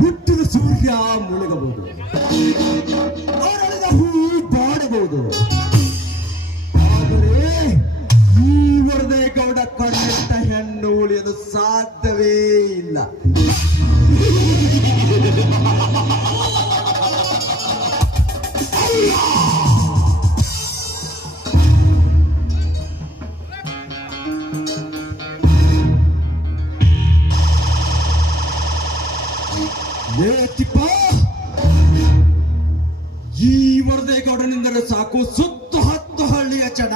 ಹುಟ್ಟಿದ ಸೂರ್ಯ ಮುಳುಗಬಹುದು, ಅರಳಿದ ಹೂ ಬಾಡಬಹುದು, ಆದರೆ ಈ ವರದೇಗೌಡ ಕಣ್ಣಿಟ್ಟ ಹೆಣ್ಣು ಉಳಿಯಲು ಸಾಧ್ಯವೇ ಇಲ್ಲ. ತಿಪ್ಪ, ಈ ವರದೇಗೌಡನಿಂದಲೇ ಸಾಕು ಸುತ್ತ 10 ಹಳ್ಳಿಯ ಚಡ.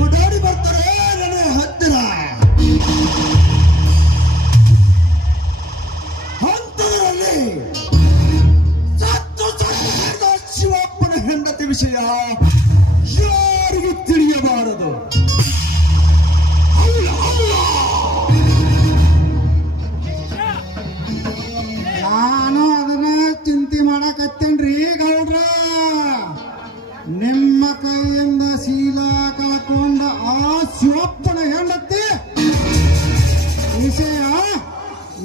ಓಡಾಡಿ ಬರ್ತಾರೆ ನನಗೆ ಹತ್ತಿರ. ಅಂತರಲ್ಲಿ ಸತ್ತು ಶಿವಪ್ಪನ ಹೆಂಡತಿ ವಿಷಯ ಯಾರಿಗೂ ತಿಳಿಯಬಾರದು. ನಾನು ಅದನ್ನ ಚಿಂತೆ ಮಾಡಕತ್ತೇನ್ರಿ ಗೌಡ್ರ. ನಿಮ್ಮ ಕೈಯಿಂದ ಶೀಲ ಕಳ್ಕೊಂಡ ಆ ಶಿವಪ್ಪನ ಹೆಂಡತಿ ವಿಷಯ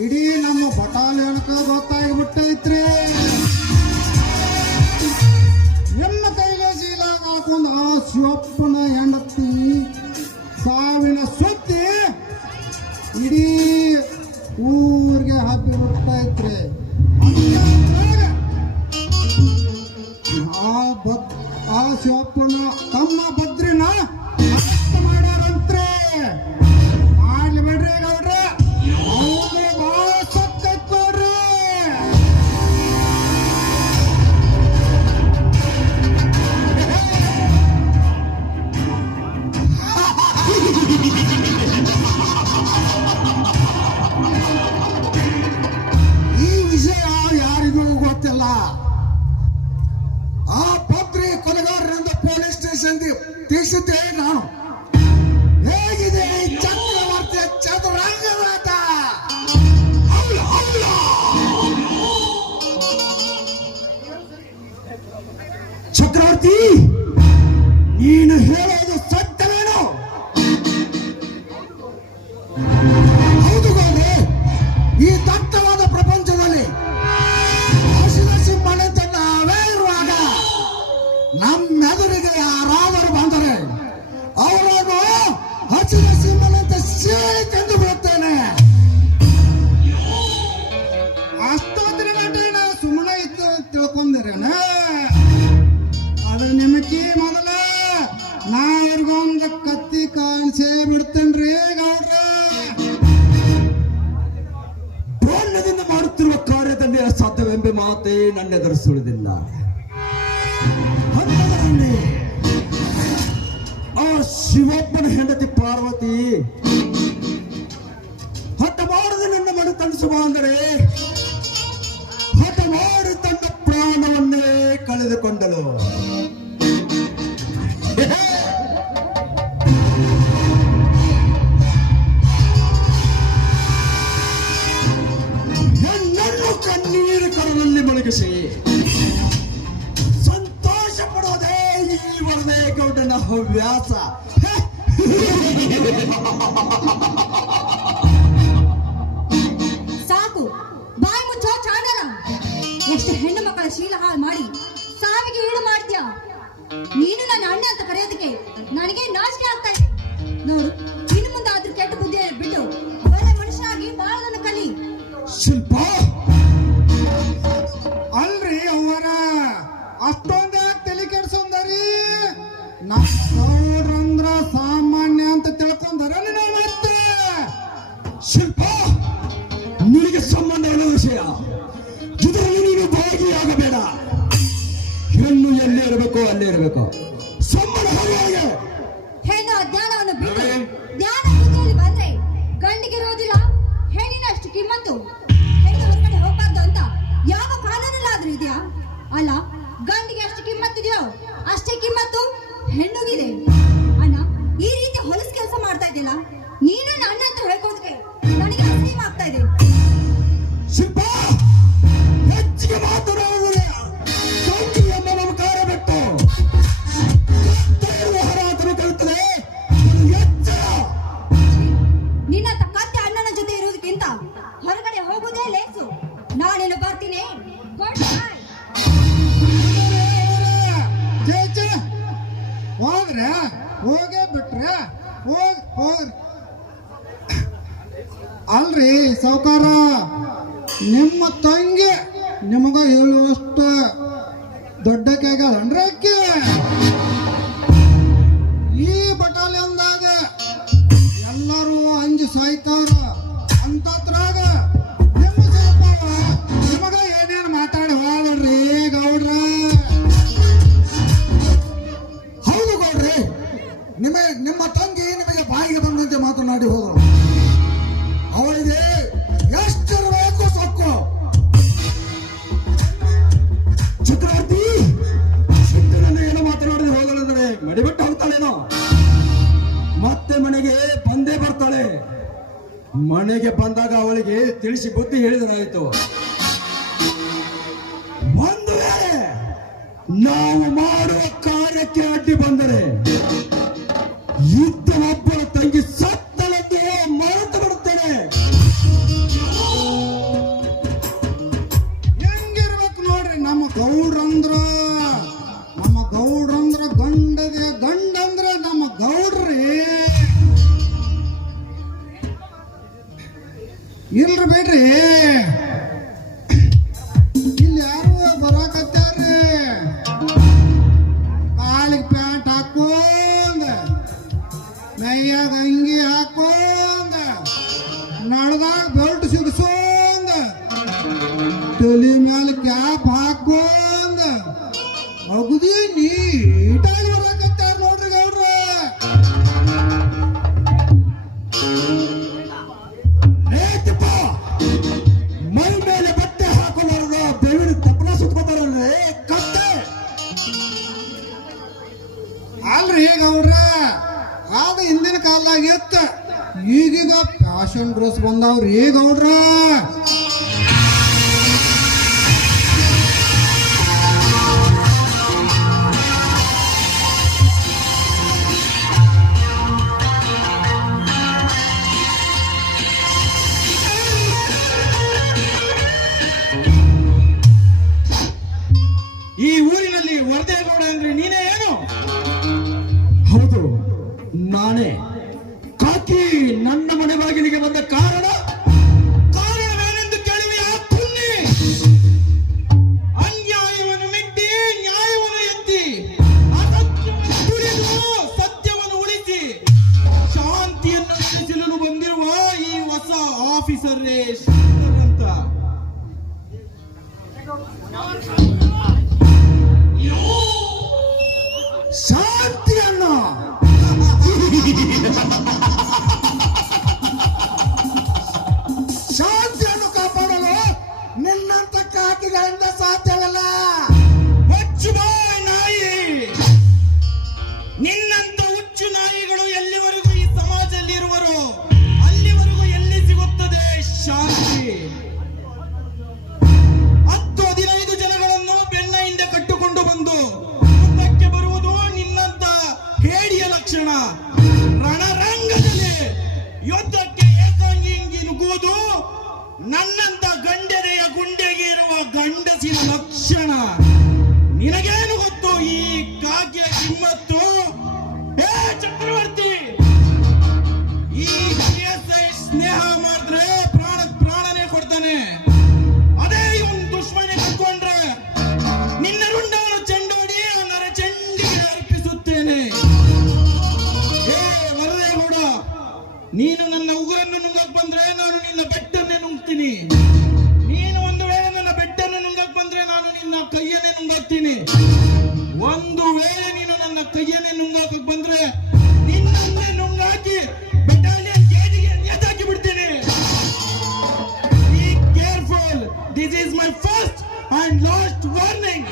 ಇಡೀ ನಮ್ಮ ಬಟಾಲಿಯನ್ಕ ಗೊತ್ತಾಗ್ಬಿಟ್ಟೈತ್ರಿ. ನಿಮ್ಮ ಕೈಗೆ ಶೀಲ ಕಳ್ಕೊಂಡ ಆ ಶಿವಪ್ಪನ ಹೆಂಡತಿ ಸಾವಿನ ಸುದ್ದಿ ಇಡೀ ಊರಿಗೆ ಹಬ್ಬಿ ಬಿಟ್ಟೈತ್ರಿ. ಆ ಶಿವಪ್ಪನ ತಮ್ಮ ಭದ್ರಿನ ಅರೆಸ್ಟ್ ಮಾಡ್ಯಾರಂತ್ರಿ. ಮಾಡ್ಲಿ ಬಿಡ್ರಿ ಗೌಡ್ರ, ಅವ್ರು ಬಹಳ ಸಕ್ಕೈತ್ ನೋಡ್ರಿ. ಈ ವಿಷಯ ಯಾರಿಗೂ ಗೊತ್ತಿಲ್ಲ. ಆ ಭದ್ರಿ ಕೊಲೆಗಾರರಿಂದ ಪೊಲೀಸ್ ಸ್ಟೇಷನ್ಗೆ ತಿಳಿಸಿದ್ದೆ ನಾನು. ಹೇಗಿದೆ ಚಕ್ರವರ್ತಿ ಚದುರಂಗದಾಟ? ಚಕ್ರವರ್ತಿ, ನೀನು ಹೇಳೋದು ಸತ್ಯವೇನು? ಹೌದು ಗೌಡ್ರೆ, ಈ ದಟ್ಟವಾದ ಪ್ರಪಂಚದಲ್ಲಿ ಸಿಂಹನೆ ನಾವೇ ಇರುವಾಗ ನಮ್ಮೆದುರಿಗೆ ಯಾರಾದರೂ ಬಂದರೆ ಅವರನ್ನು ಹಸಿದ ಸಿಂಹನಂತೆ ಸೇರಿ ತಂದು ಬಿಡುತ್ತೇನೆ. ಅಷ್ಟೊತ್ತಿನ ಗಂಟೆ ನಾವು ಸುಮ್ಮನೆ ಇತ್ತು ತಿಳ್ಕೊಂಡಿರೇನ? ಅದು ನಿಮಕಿ ಮೊದಲ ನಾವ್ರಿಗೊಂದು ಕತ್ತಿ ಕಾಣಿಸೇ ಬಿಡ್ತೇನ್ರಿ ಗೌಡ್ರ. ಪ್ರಾಣ್ಯದಿಂದ ಮಾಡುತ್ತಿರುವ ಕಾರ್ಯದಲ್ಲಿ ಅಸಾಧ್ಯವೆಂಬ ಮಾತೇ ನನ್ನೆದುರು ಸುಳಿದಿಲ್ಲ. ಹಂತದಲ್ಲಿ ಆ ಶಿವಪ್ಪನ ಹೆಂಡತಿ ಪಾರ್ವತಿ ಹಠ ಮಾಡದೆ ನನ್ನ ಮನೆ ತಣಿಸುವ ಅಂದರೆ ಹಠ ಮಾಡಿ ತನ್ನ ಪ್ರಾಣವನ್ನೇ ಕಳೆದುಕೊಂಡಳು. ನನ್ನನ್ನು ಕಣ್ಣೀರು ಕರದಲ್ಲಿ ಮಲಗಿಸಿ ಸಂತೋಷ ಪಡೋದೇ ಈ ವರದೇಗೌಡನ ಹವ್ಯಾಸ. ಸಾಕು, ಬಾಯಿ ಮುಚ್ಚೋ ಚಾಂಡನ. ಎಷ್ಟು ಹೆಣ್ಣು ಮಕ್ಕಳ ಶೀಲ ಹಾಳು ಮಾಡಿ ಸಾವಿಗೆ ಈಡು ಮಾಡ್ತೀಯ. ನೀನು ನನ್ನ ಅಣ್ಣ ಅಂತ ಕರೆಯೋದಕ್ಕೆ ನನಗೆ ನಾಚಿಕೆ ಆಗ್ತಾ ಇದೆ. ನೋಡು, ಇನ್ನು ಮುಂದೆ ಅದ್ರ ಕೆಟ್ಟ ಬುದ್ಧಿ ಬಿಟ್ಟು ಒಳ್ಳೆ ಮನುಷ್ಯನಾಗಿ ಬಾಳೋದನ್ನ ಕಲಿ. ಶಿಲ್ಪ, ಅಲ್ರಿ ಅವರ ಅಷ್ಟೊಂದೇ ತಲೆ ಕೆಡ್ಸೊಂದರಿ. ನಮ್ಮಂದ್ರ ಸಾಮಾನ್ಯ ಅಂತ ತಿಳ್ಕೊಂಡರ ಮತ್ತೆ. ಶಿಲ್ಪ, ನಿನಗೆ ಸಂಬಂಧ ಇರುವ ವಿಷಯ, ಇದರಲ್ಲಿ ನೀನು ಭಾಗಿಯಾಗಬೇಡ. ಹೆಣ್ಣು ಎಲ್ಲೇ ಇರಬೇಕು ಅಲ್ಲೇ ಇರಬೇಕು. ಸಂಬಂಧ ಹಾಗೆ ಹೆಣ್ಣು ಅಜ್ಞಾನವನ್ನು ಬಿಟ್ಟು ಜ್ಞಾನ ಬುದ್ಧಿಯಲ್ಲಿ ಬಂದ್ರೆ ಗಂಡಿಗಿರೋದಿಲ್ಲ ಹೆಣ್ಣಿನಷ್ಟು ಕಿಮ್ಮತ್ತು ಕಿಮ್ಮತ್ತು ಹೆಣ್ಣು ಹೊರಗಡೆ ಹೋಗ್ಬಾರ್ದು ಅಂತ ಯಾವ ಕಾನೂನಲ್ಲಾದ್ರೂ ಇದೆಯಾ? ಅಲ್ಲ, ಗಂಡಿಗೆ ಎಷ್ಟು ಕಿಮ್ಮತ್ತಿದೆಯೋ ಅಷ್ಟೇ ಕಿಮ್ಮತ್ತು ಹೆಣ್ಣುಗಿದೆ. ಅಣ್ಣ, ಈ ರೀತಿ ಹೊಲಸು ಕೆಲಸ ಮಾಡ್ತಾ ಇದೆಯಲ್ಲ, ನೀನು ನನ್ನ ಅಣ್ಣ ಅಂತ ಹೇಳ್ಕೋದಕ್ಕೆ ನನಗೆ ಅಸಹ್ಯ ಆಗ್ತಾ ಇದೆ. ಶಿಲ್ಪ, ಹೆಚ್ಚಿಗೆ ಮಾತನಾಡುವುದೇ ತಂಗಿ ಎಂಬ ಮಮಕಾರ ಬಿಟ್ಟು ಹೋರಾಟರು ಕಲಿತರೆ ಎಚ್ಚರ. ನಿನ್ನ ಕತ್ತೆ ಅಣ್ಣನ ಜೊತೆ ಇರೋದಕ್ಕಿಂತ ಹೊರಗಡೆ ಹೋಗೋದೇ ಲೇಸು. ನಾನೇನು ಬರ್ತೀನಿ. Good bye. ಹೋಗ್ರೆ ಹೋಗೇ ಬಿಟ್ರೆ ಹೋಗ್ರಿ. ಅಲ್ರಿ ಸಾವುಕಾರ, ನಿಮ್ಮ ತಂಗಿ ನಿಮಗ ಹೇಳುವಷ್ಟು ದೊಡ್ಡಕ್ಕೆ ಆಗ್ಯಾಳನ್ರಿ ಅಕ್ಕಿ. ಈ ಬಟಾಲಿಯನ್ದಾಗ ಎಲ್ಲರೂ ಅಂಜಿ ಸಾಯ್ತಾರ ಅಂತದ್ರಾಗ ನಿಮ್ಮ ಸ್ವಲ್ಪ ನಿಮಗ ಏನೇನು ಮಾತಾಡಿ ಹೋದ್ರಿ ಗೌಡ್ರ. ಹೌದು ಗೌಡ್ರಿ, ನಿಮ್ಮ ತಂಗಿ ನಿಮಗೆ ಬಾಯಿಗೆ ಬಂದಂತೆ ಮಾತನಾಡಿ ಹೋದರು. ಅವಳಿಗೆ ಎಷ್ಟಿರಬೇಕು ಸೊಕ್ಕು. ಚಕ್ರವರ್ತಿ ಸಿಟ್ಟಿನಲ್ಲಿ ಏನು ಮಾತನಾಡಿ ಹೋಗಲೆಂದರೆ ಮಡಿಬಿಟ್ಟು ಹೋಗ್ತಾಳೇನೋ. ಮತ್ತೆ ಮನೆಗೆ ಬಂದೇ ಬರ್ತಾಳೆ. ಮನೆಗೆ ಬಂದಾಗ ಅವಳಿಗೆ ತಿಳಿಸಿ ಬುದ್ಧಿ ಹೇಳಿದರಾಯಿತು. ಒಂದು ವೇಳೆ ನಾವು ಮಾಡುವ ಕಾರ್ಯಕ್ಕೆ ಅಡ್ಡಿ ಬಂದರೆ ಇದ್ದ ಒಬ್ಬರ ತಂಗಿ ಸತ್ತಲೆಂದು ಮರೆತು ಬಿಡುತ್ತೇನೆ. ಹೆಂಗಿರ್ಬೇಕು ನೋಡ್ರಿ ನಮ್ಮ ಗೌಡ್ರಂದ್ರ ಗಂಡಂದ್ರ ನಮ್ಮ ಗೌಡ್ರಿ. ಇಲ್ರಿ ಬೇಡ್ರಿ, ಇಲ್ಲಿ ಯಾರು ಬರಾಕತ್ಯಾರ್ರಿ ಕಾಲಿಗೆ ಪ್ಯಾಂಟ್ ಹಾಕೋಂದ, ಮೈಯಾಗ ಅಂಗಿ ಹಾಕೋಂದ, ನಳದಾಗ ಬೆಲ್ಟ್ ಸಿಗಿಸೋಂದ, ತಲೆ ಮ್ಯಾಲ ಕ್ಯಾಪ್ ಹಾಕೋಂದ ಅಗದಿ ನೀಟಾಗಿ ಬರಾಕತ್ತಾರ ನೋಡ್ರಿ ಗೌಡ್ರ. ಮೈ ಮೇಲೆ ಬಟ್ಟೆ ಹಾಕೊಳ್ಳೋದ ಬೆವಿನ ತಪ್ಪಲ ಸುತ್ಕೋತಾರಲ್ರಿ ಕತ್ತೆ. ಅಲ್ರಿ ಗೌಡ್ರ, ಆದ ಹಿಂದಿನ ಕಾಲದಾಗ ಎತ್ತ, ಈಗೀಗ ಫ್ಯಾಷನ್ ಡ್ರೆಸ್ ಬಂದಾವ್ರಿ ಗೌಡ್ರ. ಈ ಊರಿನಲ್ಲಿ ವರದೇಗೌಡ ಅಂದ್ರೆ ನೀನೇ ಏನು? ಹೌದು, ನಾನೇ. ಕಾಕಿ ನನ್ನ ಮನೆ ಬಾಗಿಲಿಗೆ ಬಂದ ಕಾರಣವೇನೆಂದು ಕೇಳುವೆಯಾ ಕುನ್ನಿ? ಅನ್ಯಾಯವನ್ನು ಮೆಟ್ಟಿ ನ್ಯಾಯವನ್ನು ಎತ್ತಿ ಅಸತ್ಯವನ್ನು ತುಳಿದು ಸತ್ಯವನ್ನು ಉಳಿಸಿ ಶಾಂತಿಯನ್ನು ನೆಲೆಸಲು ಬಂದಿರುವ ಈ ಹೊಸ ಆಫೀಸರೇ ಶ್ರೀಧರ್ ಅಂತ. ಶಾಂತಿಯನ್ನು ಶಾಂತಿಯನ್ನು ಕಾಪಾಡಲು ನಿನ್ನಂತ ಕಾಕಿಗಳಿಂದ ಸಾಧ್ಯವಿಲ್ಲ. ಹುಚ್ಚು ಬಾಯ್ ನಾಯಿ, ನಿನ್ನಂತ ಹುಚ್ಚು ನಾಯಿಗಳು ಎಲ್ಲಿವರೆಗೂ ಈ ಸಮಾಜದಲ್ಲಿ ಇರುವರು ಅಲ್ಲಿವರೆಗೂ ಎಲ್ಲಿ ಸಿಗುತ್ತದೆ ಶಾಂತಿ? 10-15 ಜನಗಳನ್ನು ಬೆನ್ನ ಹಿಂದೆ ಕಟ್ಟಿಕೊಂಡು ಬಂದು ಯುದ್ಧಕ್ಕೆ ಬರುವುದು ನಿನ್ನಂತ ಹೇಡಿಯ ಲಕ್ಷಣ. ರಣರಂಗದಲ್ಲಿ ಯುದ್ಧಕ್ಕೆ ಏಕಾಂಗಿ ನುಗ್ಗುವುದು ನನ್ನಂತ ಗಂಡೆದೆಯ ಗುಂಡೆಗೆ ಇರುವ ಗಂಡಸಿನ ಲಕ್ಷಣ. ನಿನಗೇನು ಗೊತ್ತು ಈ ಕಾಕಿಯ ಕಿಮ್ಮತ್ತು? ಹೇ ಚಕ್ರವರ್ತಿ, ಈ PSI ಸ್ನೇಹ ಮಾಡಿದ್ರೆ ಪ್ರಾಣನೇ ಕೊಡ್ತಾನೆ. ಅದೇ ಇವನ್ ದುಶ್ಮನೆ ಕಟ್ಕೊಂಡ್ರೆ ನಿನ್ನ ರುಂಡವನ್ನು ಚೆಂಡೋಡಿ ಅವನ ಚೆಂಡಿಗೆ ಅರ್ಪಿಸುತ್ತೇನೆ. ಏ ವರದೇಗೌಡ, ನೀನು ನನ್ನ ಉಗುರನ್ನು ನುಂಗಕ್ ಬಂದ್ರೆ ನಾನು ನಿನ್ನ ಬೆಟ್ಟನ್ನೇ ನುಂಗ್ತೀನಿ. ನೀನು ಒಂದು ವೇಳೆ ನನ್ನ ಬೆಟ್ಟನ್ನು ನುಂಗಕ್ ಬಂದ್ರೆ ನಾನು ನಿನ್ನ ಕೈಯನ್ನೇ ನುಂಗಾಕ್ತೀನಿ. ಒಂದು ವೇಳೆ ನೀನು ನನ್ನ ಕೈಯನ್ನೇ ನುಂಗಾಕಕ್ ಬಂದ್ರೆ ನಿನ್ನನ್ನೇ ನುಂಗಾಕಿ ಬೆಟಾಲಿಯನ್ ಗೇಟಿಗೆ ನೇತಾಕಿ ಬಿಡ್ತೀನಿ. ಈ This is my first and last warning.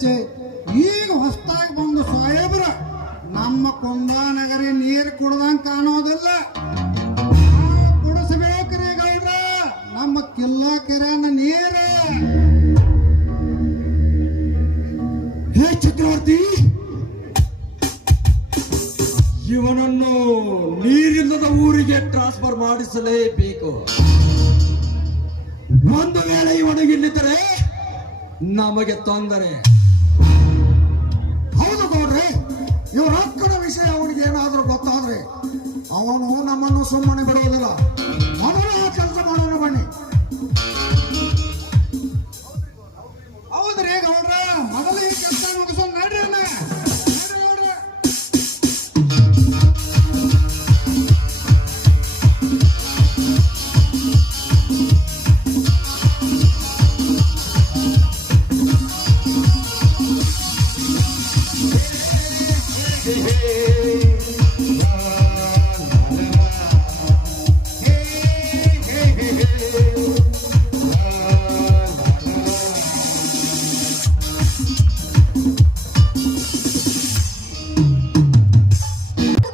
ಛೇ ಈಗ ಹೊಸದಾಗಿ ಬಂದು ಸಾಹೇಬ್ರ ನಮ್ಮ ಕುಂದಾನಗರಿ ನೀರು ಕುಡ್ದಂಗ್ ಕಾಣೋದಿಲ್ಲ. ಕುಡಿಸ್ಬೇಕ್ರಿ ಗೌಡ್ರ ನಮ್ಮ ಕಿಲ್ಲ ಕೆರೆನ ನೀರ. ಹೇ ಚಕ್ರವರ್ತಿ, ಇವನನ್ನು ನೀರಿಲ್ಲದ ಊರಿಗೆ ಟ್ರಾನ್ಸ್ಫರ್ ಮಾಡಿಸಲೇಬೇಕು. ಒಂದು ವೇಳೆ ಇವನಿಗೆ ಇಲ್ಲಿದ್ದರೆ ನಮಗೆ ತೊಂದರೆ. ಹೌದು ಗೌಡ್ರೆ, ಇವ್ರ ಅಕ್ಕನ ವಿಷಯ ಅವನಿಗೆ ಏನಾದ್ರೂ ಗೊತ್ತಾದ್ರೆ ಅವನು ನಮ್ಮನ್ನು ಸುಮ್ಮನೆ ಬಿಡುವುದಿಲ್ಲ. ಮೊದಲು ಆ ಕೆಲಸ ಮಾಡೋಣ ಬನ್ನಿ. ಹೌದ್ರಿ ಗೌಡ್ರ, ಮೊದಲು ಈ ಕೆಲಸ ಮುಗಿಸೋಣ ನಡ್ರಿ ಅಣ್ಣ. ನಡ್ರಿ ಗೌಡ್ರ.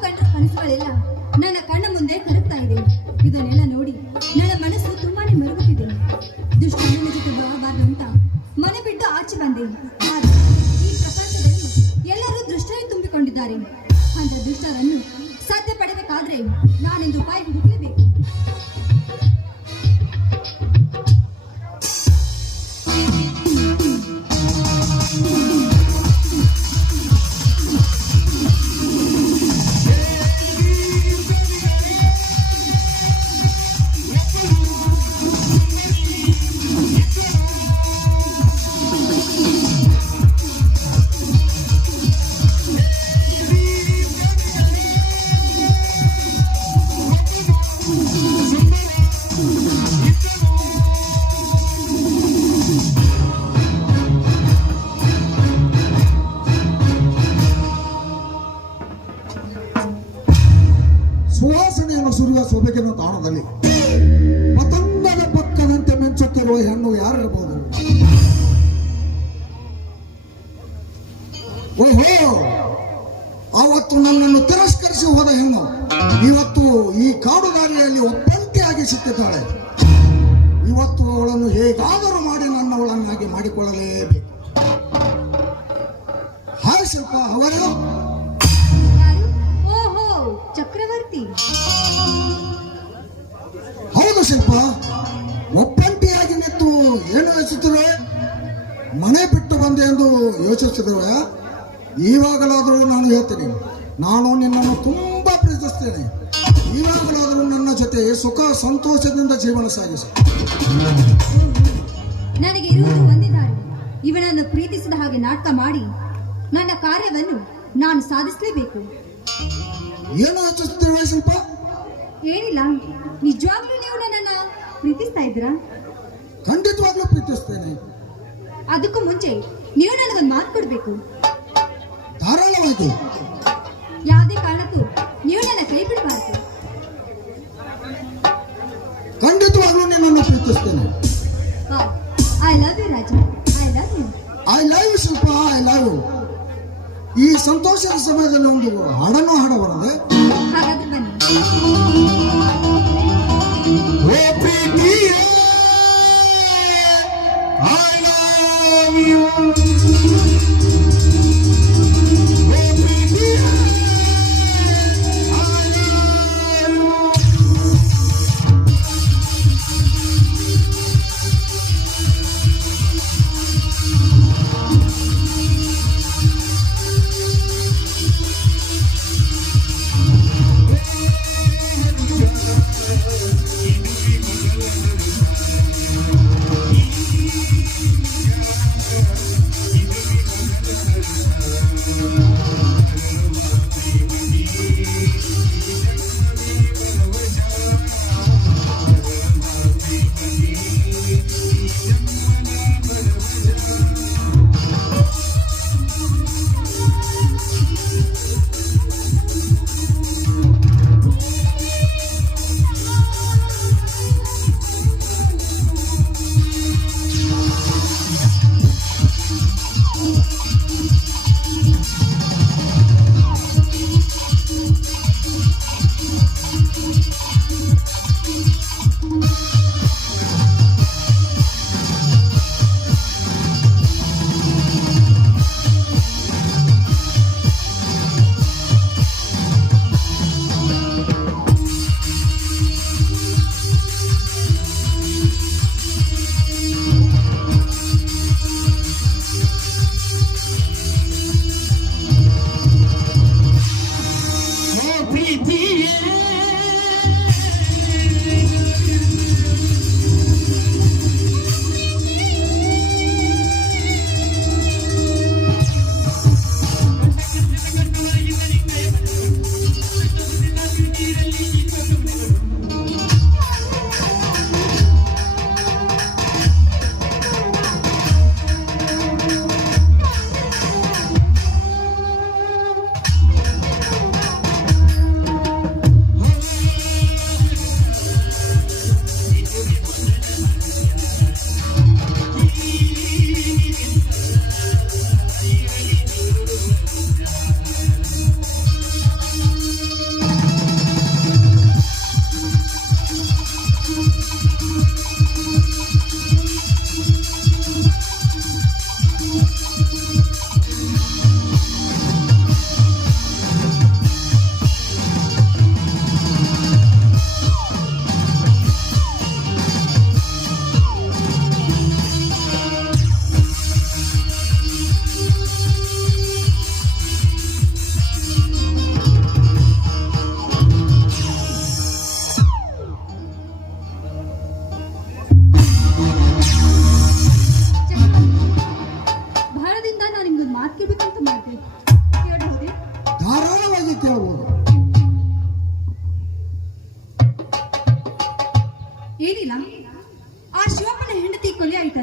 ಕಂಡ್ರ ಕನಸುಗಳೆಲ್ಲ ನನ್ನ ಕಣ್ಣ ಮುಂದೆ ಕರಗ್ತಾ ಇದೆ. ಇದನ್ನೆಲ್ಲ ನೋಡಿ ನನ್ನ ಮನಸ್ಸು ತುಂಬಾನೇ ಮರುಗುತ್ತಿದೆ. ದುಷ್ಟ ನನ್ನ ಜೊತೆ ಬರಬಾರ್ದು ಅಂತ ಮನೆ ಬಿಟ್ಟು ಆಚೆ ಬಂದೆ. ಆದರೆ ಈ ಪ್ರಪಂಚದಲ್ಲಿ ಎಲ್ಲರೂ ದುಷ್ಟರೇ ತುಂಬಿಕೊಂಡಿದ್ದಾರೆ. ಅಂತ ದುಷ್ಟರನ್ನು ಸಾಧ್ಯ ಪಡಬೇಕಾದ್ರೆ ನಾನೊಂದು ಉಪಾಯ ಹುಡುಕಲೇಬೇಕು. ಸುವಾಸನೆಯನ್ನು ಸುರಿಯುವ ಸೊಬಗಿನ ತಾಣದಲ್ಲಿ ಪತಂಗದ ಪಕ್ಕದಂತೆ ಮಿಂಚುತ್ತಿರುವ ಹೆಣ್ಣು ಯಾರಿರಬಹುದು? ಓಹೋ, ಅವತ್ತು ನನ್ನನ್ನು ತಿರಸ್ಕರಿಸಿ ಹೋದ ಹೆಣ್ಣು ಇವತ್ತು ಈ ಕಾಡುದಾರಿಯಲ್ಲಿ ಒಬ್ಬಂಟಿಯಾಗಿ ಸಿಕ್ಕಿದ್ದಾಳೆ. ಇವತ್ತು ಅವಳನ್ನು ಹೇಗಾದರೂ ಮಾಡಿ ನನ್ನವಳನ್ನಾಗಿ ಮಾಡಿಕೊಳ್ಳಲೇಬೇಕು. ಹಾಯ್ ಶಿಲ್ಪ, ಅವರು ಯಾರು? ಓಹೋ, ಚಕ್ರವರ್ತಿ. ಹೌದು ಶಿಲ್ಪ, ಒಬ್ಬಂಟಿಯಾಗಿ ನಿಂತು ಏನು ಯೋಚಿಸಿದ್ರೆ ಮನೆ ಬಿಟ್ಟು ಬಂದೆ ಎಂದು ಯೋಚಿಸಿದ್ರೆ ಇವಾಗಲಾದರೂ ನಾನು ಹೇಳ್ತೇನೆ, ನಾನು ನಿನ್ನನ್ನು ತುಂಬಾ ಪ್ರೀತಿಸ್ತೇನೆ. ಇವಾಗಲಾದರೂ ನನ್ನ ಜೊತೆ ಸುಖ ಸಂತೋಷದಿಂದ ಜೀವನ ಸಾಗಿಸಿ. ನನಗೆ ಇರುವುದು ಒಂದೇ ದಾರಿ. ಇವನನ್ನು ಪ್ರೀತಿಸಿದ ಹಾಗೆ ನಾಟಕ ಮಾಡಿ ನನ್ನ ಕಾರ್ಯವನ್ನು ನಾನು ಸಾಧಿಸಲೇಬೇಕು. ಏನು ಯೋಚಿಸುತ್ತೇವೆ ಶಿಲ್ಪ? ಏನಿಲ್ಲ, ನಿಜವಾಗ್ಲೂ ನೀವು ನನ್ನನ್ನ ಪ್ರೀತಿಸ್ತಾ ಇದ್ದೀರಾ? ಖಂಡಿತವಾಗ್ಲೂ ಪ್ರೀತಿಸ್ತೇನೆ. ಅದಕ್ಕೂ ಮುಂಚೆ ನೀವು ನನಗೊಂದು ಮಾತು ಕೊಡ್ಬೇಕು. ಧಾರಾಳವಾಗಿ. ಯಾವುದೇ ಕಾರಣಕ್ಕೂ ನೀವು ನನ್ನ ಕೈ ಬಿಡಬಾರ್ದು. ಖಂಡಿತವಾಗ್ಲೂ ನಿನ್ನನ್ನು ಪ್ರೀತಿಸ್ತೇನೆ. I love you Raja, I love you. I love you Shilpa, I love you. ಈ ಸಂತೋಷದ ಸಮಯದಲ್ಲಿ ಒಂದು ಹಾಡನ್ನು ಹಾಡಬಾರದೆ? ಹಾಗಾದ್ರೆ ಬನ್ನಿ. ಓ ಪ್ರೀತಿಯೇ, I love you. ಓ ಪ್ರೀತಿಯೇ, I love you.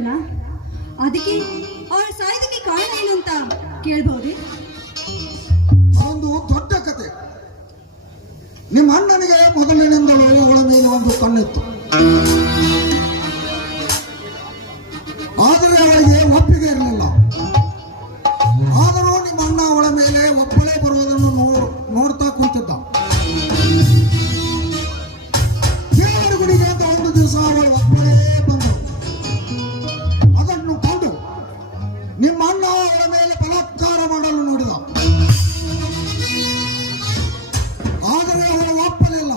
ಅಣ್ಣ. ಅದಕ್ಕೆ ಅವಳ ಸಾಯೋದಕ್ಕೆ ಕಾರಣ ಏನು ಅಂತ ಕೇಳ್ಬಹುದೇ? ಒಂದು ದೊಡ್ಡ ಕತೆ. ನಿಮ್ಮ ಅಣ್ಣನಿಗೆ ಮೊದಲಿನಿಂದಲೂ ಅವಳ ಮೇಲೆ ಒಂದು ಕಣ್ಣಿತ್ತು. ಆದರೆ ಅವಳಿಗೆ ಒಪ್ಪಿಗೆ ಇರಲಿಲ್ಲ. ಆದರೂ ನಿಮ್ಮ ಅಣ್ಣ ಅವಳ ಮೇಲೆ ಒಪ್ಪಳೇ ಬರುವುದನ್ನು ನೋಡ್ತಾ ಕುಂತಿದ್ದ. ದೇವರ ಗುಡಿಗೆ ಅಂತ ಒಂದು ದಿವಸ ಅವಳು ಒಪ್ಪಳೇ ಬಂದರು. ಅದನ್ನು ಕಂಡು ನಿಮ್ಮ ಅಣ್ಣ ಅವಳ ಮೇಲೆ ಬಲಾತ್ಕಾರ ಮಾಡಲು ನೋಡಿದ. ಆದರೆ ಅವಳು ಒಪ್ಪಲಿಲ್ಲ.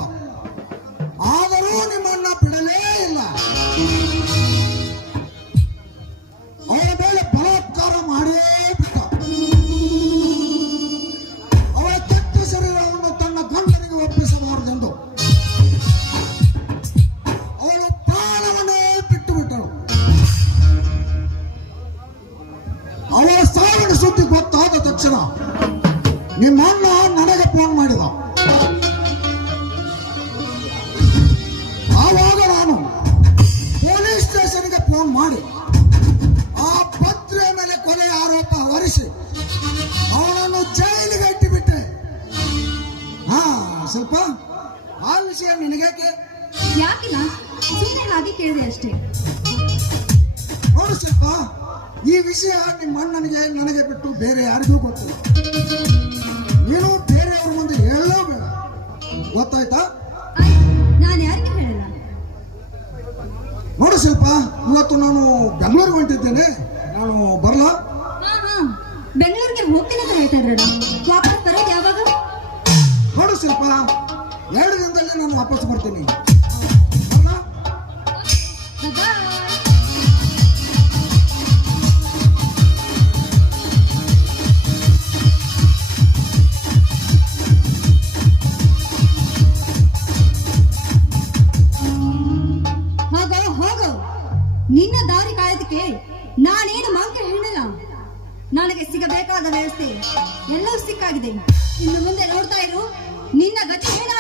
ಆದರೂ ನಿಮ್ಮ ಅಣ್ಣ ಬಿಡಲೇ ಇಲ್ಲ. ಅವಳ ಮೇಲೆ ಬಲಾತ್ಕಾರ ಮಾಡಿಯೇ ಬಿಟ್ಟ. ಅವಳ ಕೆಟ್ಟ ಶರೀರವನ್ನು ತನ್ನ ಗಂಡನಿಗೆ ಒಪ್ಪಿಸಬಾರದೆಂದು ಅವಳು ಪ್ರಾಣವನ್ನೇ ಬಿಟ್ಟು ಬಿಟ್ಟಳು. ಅವಳ ಸಾವಿನ ಸುದ್ದಿ ಗೊತ್ತಾದ ತಕ್ಷಣ ನಿಮ್ಮ ಅಣ್ಣ ನನಗೆ ಫೋನ್ ಮಾಡಿದ. ಆವಾಗ ನಾನು ಪೊಲೀಸ್ ಸ್ಟೇಷನ್ಗೆ ಫೋನ್ ಮಾಡಿ ಆ ಪತ್ರಿಯ ಮೇಲೆ ಕೊಲೆ ಆರೋಪ ಹೊರಿಸಿ ಅವನನ್ನು ಜೈಲಿಗೆ ಇಟ್ಟುಬಿಟ್ಟೆ. ಸ್ವಲ್ಪ ಆ ವಿಷಯ ನಿನಗೇಕೆ? ಯಾಕಿಲ್ಲ, ಸುಮ್ಮನೆ ಹಾಗೆ ಕೇಳಿದೆ ಅಷ್ಟೇ. ನೋಡು ಸ್ವಲ್ಪ, ಈ ವಿಷಯ ನಿಮ್ಮ ಅಣ್ಣನಿಗೆ ನನಗೆ ಬಿಟ್ಟು ಬೇರೆ ಯಾರಿಗೂ ಗೊತ್ತಿಲ್ಲ. ನೀನು ಬೇರೆಯವ್ರ ಮುಂದೆ ಹೇಳಲೇಬೇಡ, ಗೊತ್ತಾಯ್ತಾ? ನಾನು ಯಾರಿಗೆ ಹೇಳಿಲ್ಲ. ನೋಡು ಶಿಲ್ಪ, ಇವತ್ತು ನಾನು ಬೆಂಗಳೂರಿಗೆ ಹೊಂಟಿದ್ದೇನೆ. ನಾನು ಬರಲಾ? ಹಾ ಬೆಂಗಳೂರಿಗೆ ಹೋಗ್ತೀನಿ ಅಂತ ಹೇಳ್ತಾ ಇದ್ರು. ವಾಪಸ್ ಬರೋದು ಯಾವಾಗ? ನೋಡು ಶಿಲ್ಪ, 2 ದಿನದಲ್ಲಿ ನಾನು ವಾಪಸ್ ಬರ್ತೀನಿ. ಬರ್ಲಾ? Bye-bye. ಹೋಗೋ, ನಿನ್ನ ದಾರಿ ಕಾಯೋದಕ್ಕೆ ನಾನೇನು ಮಂಕ ಹೇಳಿಲ್ಲ. ನನಗೆ ಸಿಗಬೇಕಾದ ವ್ಯವಸ್ಥೆ ಎಲ್ಲವೂ ಸಿಕ್ಕಾಗಿದೆ. ಇನ್ನು ಮುಂದೆ ನೋಡ್ತಾ ಇರು, ನಿನ್ನ ಗತಿ ಏನಾಗ